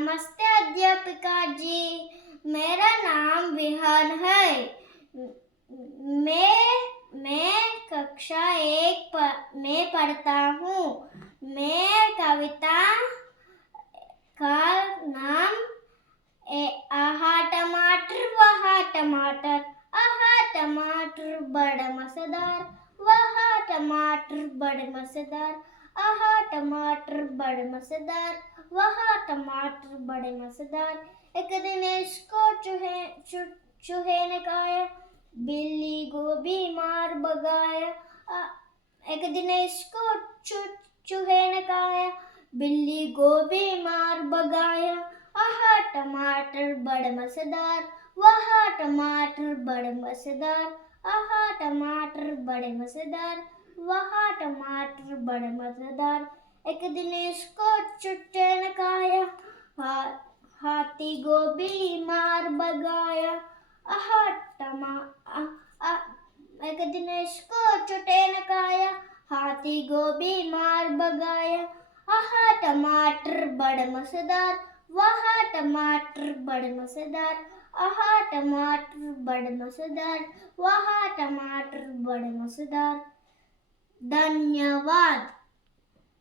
नमस्ते अध्यापिका जी, मेरा नाम विहान है। मैं कक्षा 1 में पढ़ता हूँ। मैं कविता का नाम आहा टमाटर वहा टमाटर, आहा टमाटर बड़ा मजेदार, वहा टमाटर बड़े मजेदार, आहा टमाटर बड़े मजेदार, वहा टमाटर बड़े मजेदार। एक दिन इसको चूहे ने खाया, बिल्ली गोभी मार भगाया। एक दिन इसको चूहे ने खाया, बिल्ली गोभी मार भगाया। आहा टमाटर बड़े मजेदार, वहा टमाटर बड़े मजेदार, आहा टमाटर बड़े मजेदार, वहा टमाटर बड़े मजेदार। एक दिन इसको चूहे ने खाया, हाथी गोभी मार भगाया। आहा एक दिन इसको चूहे ने खाया, हाथी गोभी मार भगाया। आहा टमाटर बड़े मजेदार, वहा टमाटर बड़े मजेदार, आहा टमाटर बड़े मजेदार, वहा टमाटर बड़े मजेदार। धन्यवाद।